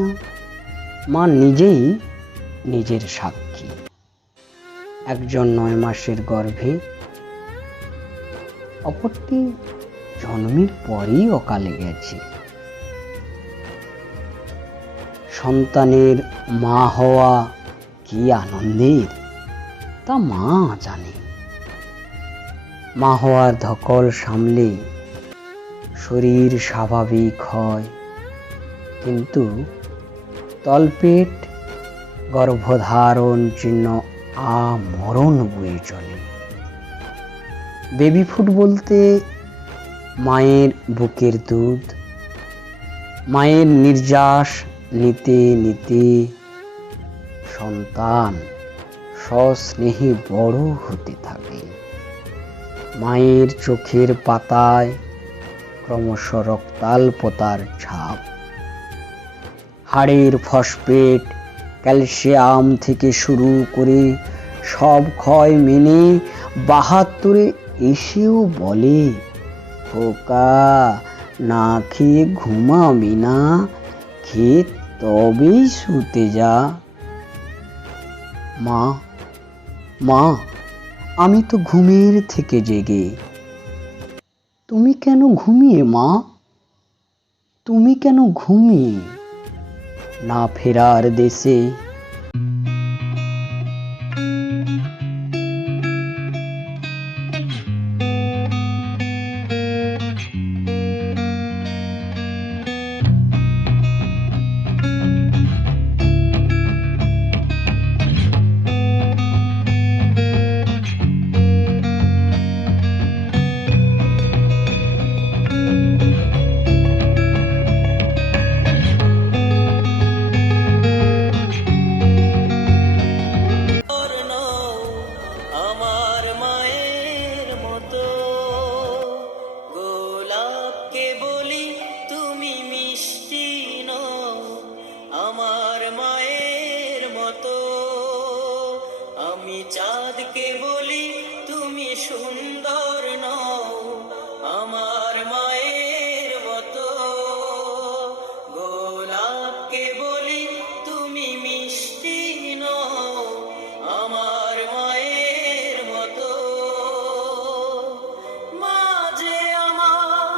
না, মা নিজেই নিজের সাক্ষী। একজন 9 মাসের গর্ভে, অপরটি জন্মের পরেই অকালে গেছে। সন্তানের মা হওয়া কি আনন্দের তা মা জানে। মা হওয়ার ধকল সামলে শরীর স্বাভাবিক হয়, কিন্তু তলপেট গর্ভধারণ চিহ্ন আমরণ বয়ে চলে। বেবি ফুড বলতে মায়ের বুকের দুধ, মায়ের নির্যাস নিতে নিতে সন্তান সস্নেহে বড় হতে থাকে। মায়ের চোখের পাতায় ক্রমশ রক্তাল্পতার ছাপ। হাড়ের ফসফেট, ক্যালসিয়াম থেকে শুরু করে সব ক্ষয় মেনে 72 এসেও বলে, খোকা না খেয়ে ঘুমাবি না, খেয়ে তবেই শুতে যা। মা মা আমি তো ঘুমের থেকে জেগে। তুমি কেন ঘুমিয়ে মা? তুমি কেন ঘুমিয়ে? না ফেরার দেশে চাঁদকে বলি তুমি সুন্দর নও, আমার মায়ের মতো। গোলাপকে বলি তুমি মিষ্টি নও, আমার মায়ের মতো। মা যে আমার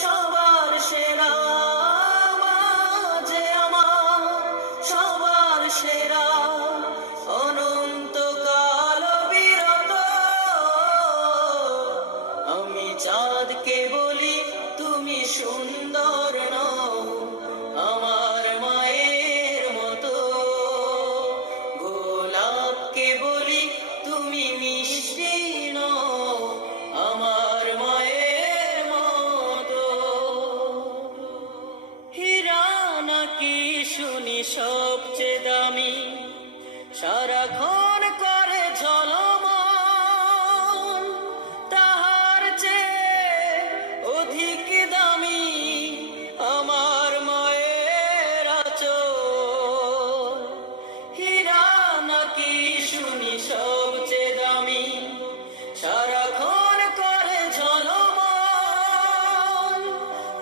সবার সেরা, মা যে আমার সবার সেরা। চাঁদকে বলি তুমি সুন্দর নও, আমার মায়ের মতো। গোলাপকে বলি তুমি মিষ্টি নও, আমার মায়ের মতো। হীরা নাকি শুনি সবচেয়ে দামি, সারাক্ষণ করে ঝলমল, তাহার চেয়ে অধিক দামি আমার মায়ের আঁচল। হীরা নাকি শুনি সবচেয়ে দামি, সারাক্ষণ করে ঝলমল,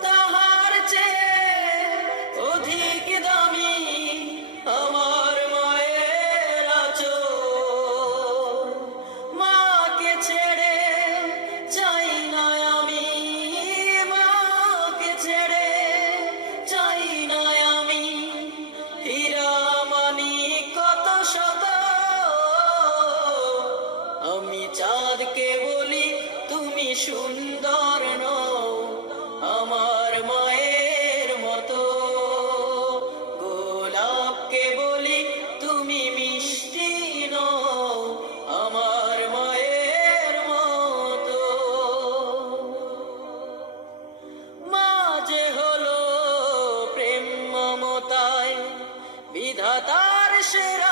তাহার চেয়ে অধিক দামি আমার মায়ের আঁচল। মাকে ছেড়ে চাই না আমি, মাকে ছেড়ে চাই না আমি। হীরা মানি কত শত, আমি চাঁদকে বলি তুমি সুন্দর নও, আমার মায়ের মতো। গোলাপকে বলি তুমি মিষ্টি নও, আমার মায়ের মতো। মা যে হলো প্রেম মমতায় বিধাতার সেরা।